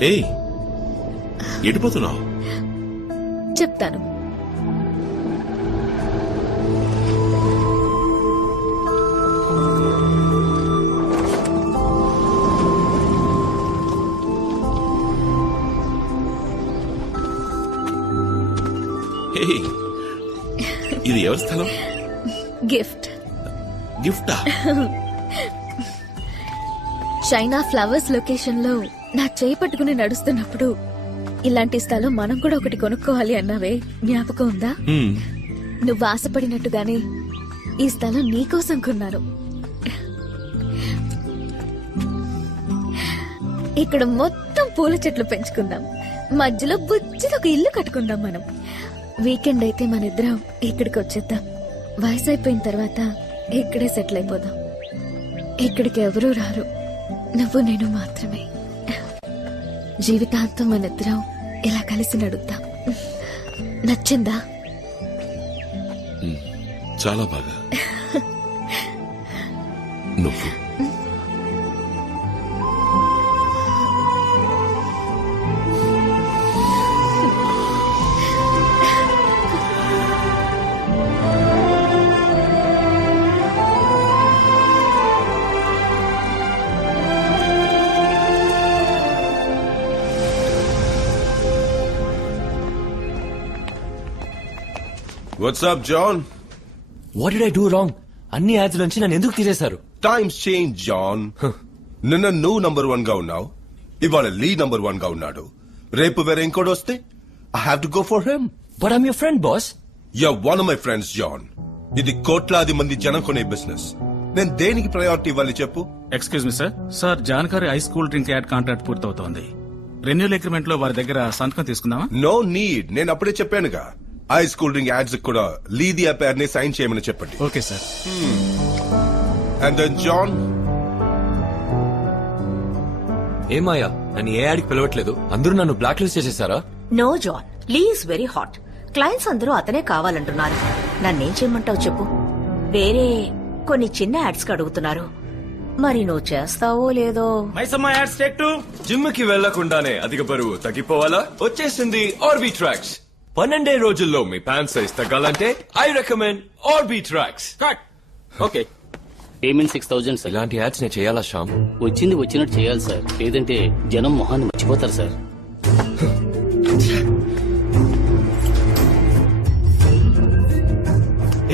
ఏయ్, ఎడిపోతున్నావు? చెప్తాను. ఏయ్, ఇది ఎవరి స్థలం? గిఫ్ట్. గిఫ్టా? చైనా ఫ్లవర్స్ లొకేషన్ లో నా చేయి పట్టుకుని నడుస్తున్నప్పుడు ఇలాంటి స్థలం మనం కూడా ఒకటి కొనుక్కోవాలి అన్నావే, జ్ఞాపకం ఉందా? నువ్వు ఆశపడినట్టుగానే ఈ స్థలం నీకోసం కొన్నాను. ఇక్కడ మొత్తం పూల చెట్లు పెంచుకుందాం, మధ్యలో బుజ్జిలో ఒక ఇల్లు కట్టుకుందాం. మనం వీకెండ్ అయితే మన ఇద్దరం ఇక్కడికి వచ్చేద్దాం. వయసు అయిపోయిన తర్వాత ఇక్కడే సెటిల్ అయిపోదాం. ఇక్కడికి ఎవరూ రారు, నువ్వు నేను మాత్రమే. జీవితాంతం మన ఇద్దరం ఇలా కలిసి నడుద్దాం. నచ్చిందా? చాలా బాగా. నువ్వు What's up, John? What did I do wrong? అన్ని యాడ్స్ నుంచి నన్ను ఎందుకు తీసేశారు? Times change, John. నిన్న నువ్వు నంబర్ 1 గా ఉన్నావు, ఇవాళ లీ నంబర్ 1 గా ఉన్నాడు. రేపు వేరే ఇంకోటి వస్తే I have to go for him. But I'm your friend boss. You're one of my friends, John. ఇది కోట్లాది మంది జనం కొనే బిజినెస్. నేను దేనికి ప్రయారిటీ ఇవ్వాలి చెప్పు? Excuse me sir. సార్ జాన్కారి high school drink ad contract పూర్తవుతోంది. రెన్యూల్ అగ్రిమెంట్ లో వారి దగ్గర సంతకం తీసుకుందామా? నో నీడ్, నేను అప్పుడే చెప్పానుగా. ఐ స్కూల్ డ్రింక్ యాడ్స్ కూడా లీది ఆ పేరుని సైన్ చేయమని చెప్పండి. Okay sir. And then John, ఏమాయా, నన్ను ఏ యాడ్కి పిలవట్లేదు, అందరూ నన్ను బ్లాక్ లిస్ట్ చేసేసారా? No John, Lee is very hot. Clients అందరూ అతనే కావాలంటున్నారు. నన్నేం చేయమంటావు చెప్పు? వేరే కొన్ని చిన్న యాడ్స్ కి అడుగుతున్నారు, మరి నువ్వు చేస్తావో లేదో. Maisamma ads take 2. జిమ్ కి వెళ్లకుండానే అధిక బరువు తగ్గిపోవాలా? వచ్చేసింది ఆర్బీ ట్రాక్స్. 12 రోజుల్లో మీ ప్యాంట్ సైజ్ తగ్గాలంటే I recommend RB tracks. Cut. Okay, payment 6,000 sir. ఇలాంటి యాడ్స్ నేను చేయాలా శ్యామ్? వచ్చింది వచ్చినట్టు చేయాలి సార్, లేదంటే జనం మొహాన్ని మర్చిపోతారు సార్.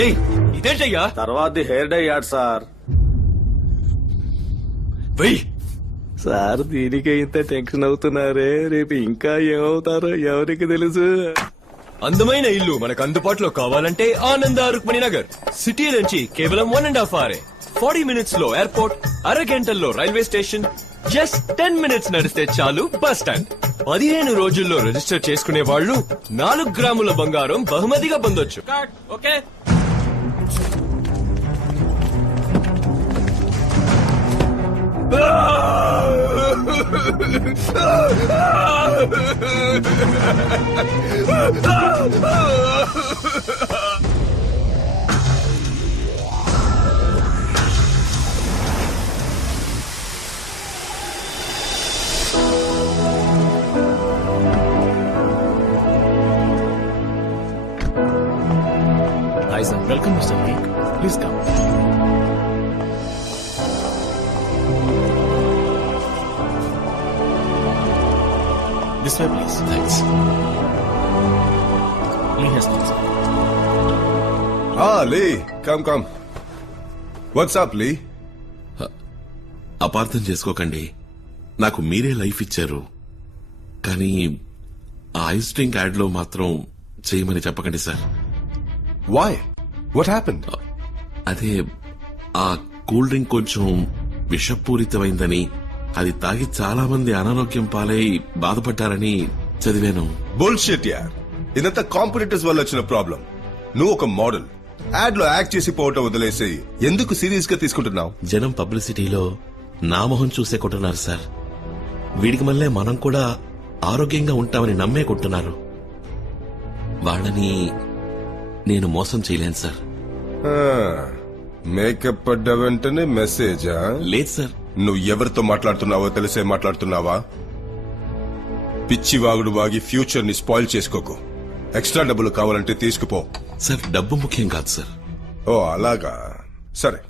ఏయ్, ఇదేంటయ్యా? తర్వాత హెయిర్ డై యాడ్ సార్. వెయ్ సార్ దీనికి ఇంత టెన్షన్ అవుతున్నారే, రేపు ఇంకా ఏమవుతారో ఎవరికి తెలుసు. అందమైన ఇల్లు మనకు అందుబాటులో కావాలంటే ఆనంద రుక్మిణి నగర్. సిటీ నుంచి కేవలం 1.5 hours. 40 minutes లో ఎయిర్పోర్ట్, అరగంటల్లో రైల్వే స్టేషన్, జస్ట్ 10 minutes నడిస్తే చాలు బస్ స్టాండ్. 15 రోజుల్లో రిజిస్టర్ చేసుకునే వాళ్ళు 4 గ్రాముల బంగారం బహుమతిగా పొందొచ్చు. Okay. Hi sir. Welcome mister Lee, please come. This way, please. Thanks. Lee has come, sir. Lee come come. What's up Lee? అపార్థం చేసుకోకండి, నాకు మీరే లైఫ్ ఇచ్చారు, కానీ ఆ ఐస్ డ్రింక్ యాడ్ లో మాత్రం చేయమని చెప్పకండి సార్. వై? What happened? అదే, ఆ కూల్ డ్రింక్ కొంచెం విషపూరితమైందని, అది తాగి చాలా మంది అనారోగ్యం పాలై బాధపడ్డారని చదివాను. బుల్షిట్ యార్, ఇదంతా కాంపిటీటర్స్ వల్ల వచ్చిన ప్రాబ్లం. నువ్వు ఒక మోడల్, యాడ్ లో యాక్ట్ చేసి పోవటం వదిలేసి ఎందుకు సీరియస్ గా తీసుకుంటున్నావు? జనం పబ్లిసిటీలో నా మొహం చూసే కొంటున్నారు సార్. వీడికి మళ్ళీ మనం కూడా ఆరోగ్యంగా ఉంటామని నమ్మే కొంటున్నారు. వాళ్ళని నేను మోసం చేయలేను సార్. మేకప్ పడ్డ వెంటనే మెసేజా? లేదు సార్. నువ్వు ఎవరితో మాట్లాడుతున్నావో తెలిసే మాట్లాడుతున్నావా? పిచ్చి వాగుడు వాగి ఫ్యూచర్ ని స్పాయిల్ చేసుకోకు. ఎక్స్ట్రా డబ్బులు కావాలంటే తీసుకుపో. సార్ డబ్బు ముఖ్యం కాదు సార్. ఓ అలాగా, సరే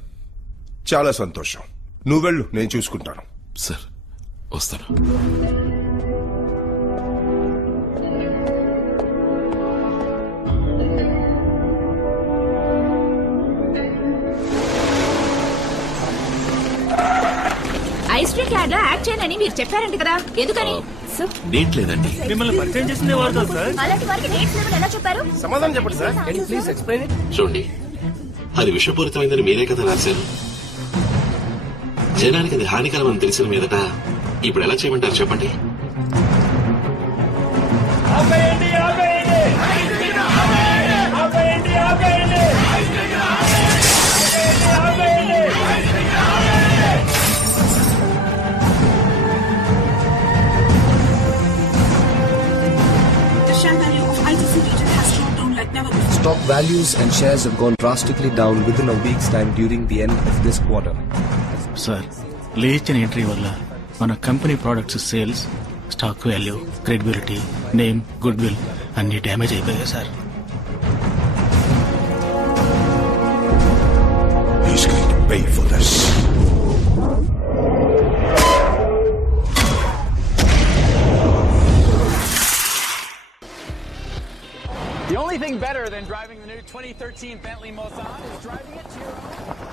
చాలా సంతోషం. నువ్వు వెళ్ళు, నేను చూసుకుంటాను. సార్ వస్తాను. ఐస్ క్రీమ్ యాడ్ లో యాడ్ చేయనని మీరు చెప్పారంట కదా, ఎందుకని? డేట్ లేదండి. మిమ్మల్ని పరిచయం చేసిందే వాడతా సార్. అలాంటి వారికి డేట్స్ లేవని ఎలా చెప్పారు? సమాధానం చెప్పండి sir. Can you please explain it? చూడండి, అది విషపూరితమైందని మీరే కదా రాశారు. జనానికి అది హానికరం అని తెలిసిన మీదట ఇప్పుడు ఎలా చేయమంటారు చెప్పండి? Stock values and shares have gone drastically down within a week's time during the end of this quarter. Sir, లేచిన ఎంట్రీ వల్ల మన company products sales, stock value, credibility, name, good will అన్ని డ్యామేజ్ అయిపోయాయి sir. He's going to pay for this. The only thing better than driving the new 2013 Bentley Mulsanne is driving it to your own.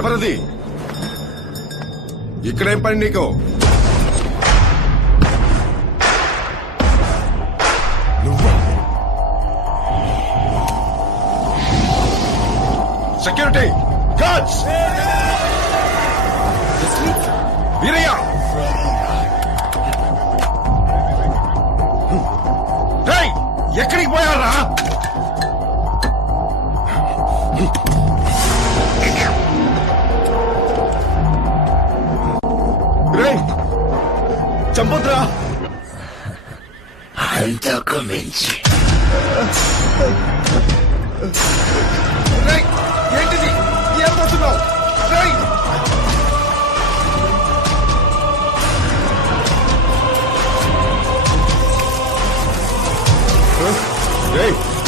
ఎవరది? ఇక్కడేం పని నీకు? నువ్వా? Security guards! Veeraiah! రేయ్, ఎక్కడికి పోయారా? చంపొద్దురా! అంతకు మించి ఏంటిది? ఏం పోతున్నావు?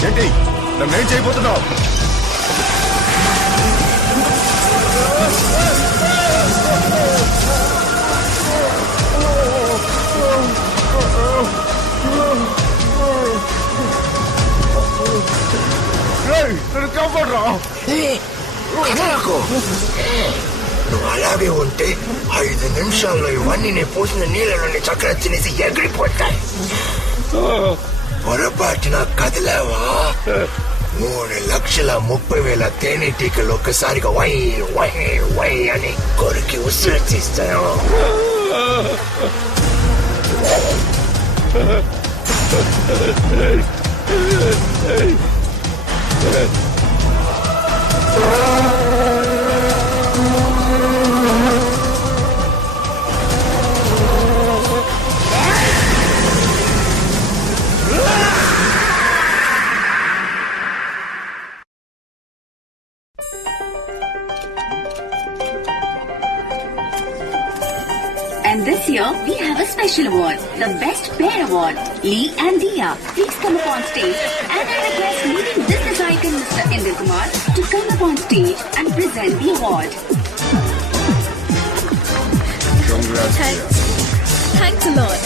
ఏంటి నన్నేం చేయబోతున్నావు? నన్ను కాపాడరా! నువ్వు అలాగే ఉంటే 5 నిమిషాల్లో ఇవన్నీ నేను పోసిన నీళ్ళలోని చక్కెర తినేసి ఎగిరిపోతాయి. పొరపాటున కదిలేవా 3,30,000 తేనెటీకలు ఒక్కసారిగా వై వై వై అని కొరికి ఉసిరి తీస్తాను. And this year, we have a special award, the Best Pair Award. Lee and Dia, please come up on stage. And I request leading business icon Mr. Indra Kumar to come up on stage and present the award. Thanks a lot.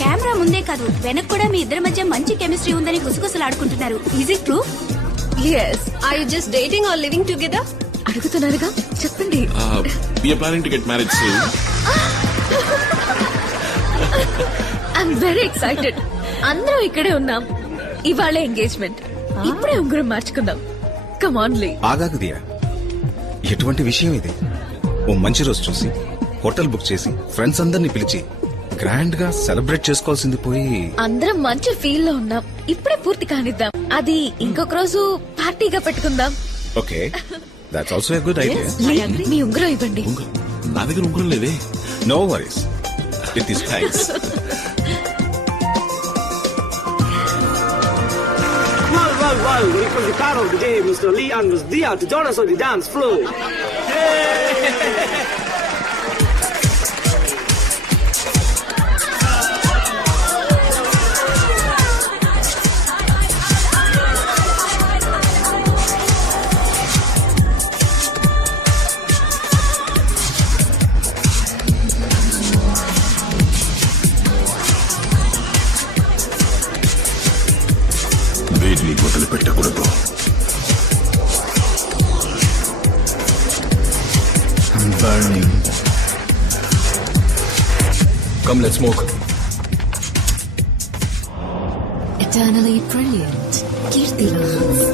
Camera ముందే కాదు, వెనక్ కూడా మీ ఇద్దరి మధ్య మంచి chemistry ఉందని గుసగుసలాడుకుంటున్నారు. Is it true? Yes. Are you just dating or living together? అడుగుతున్నారుగా చెప్పండి. We are planning to get marriage soon. I'm very excited. అందరం ఇక్కడే ఉన్నాం. ఇవాళ ఎంగేజ్మెంట్. ఇప్పుడే ఉంగరం మార్చుకుందాం. కమ్ ఆన్ లీ. ఆగాగు దియా, ఎటువంటి విషయం ఇది? ఓ మంచి రోజు చూసి హోటల్ బుక్ చేసి ఫ్రెండ్స్ అందరినీ పిలిచి గ్రాండ్ గా సెలబ్రేట్ చేసుకోవాల్సింది పోయి అందరం మంచి ఫీల్ లో ఉన్నాం. ఇప్పుడే పూర్తి కానిద్దాం. అది ఇంకొక రోజు పార్టీగా పెట్టుకుందాం. Okay, that's also a good idea. Lee, మీ ఉంగరం ఇవ్వండి. నా దగ్గర ఉంగరం లేదే. No worries, it is thanks. Well, we from the part of the day, Mr. Lee and Ms. Dia to join us on the dance floor. వీటిని వదిలిపెట్టకూడదు. I'm burning. Come, let's smoke. Eternally brilliant. Kirti Lance.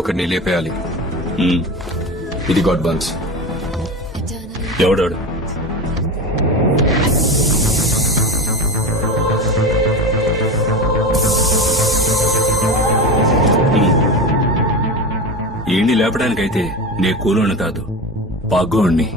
ఒకడిని లేపేయాలి. ఇది God buns. ఎవడాడు? ఈయన్ని లేపడానికైతే నే కూలోని కాదు, పగ్గోణ్ణి.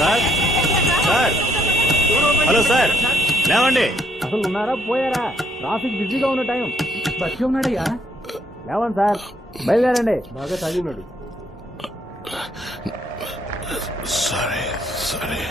Sir sir hello sir లేవండి. అసలు ఉన్నారా పోయారా? ట్రాఫిక్ బిజీగా ఉన్న టైం. బస్సు ఉన్నాడయ్యా. లేవండి సార్, బయలుదేరండి. బాగా తాగి ఉన్నాడు. సారీ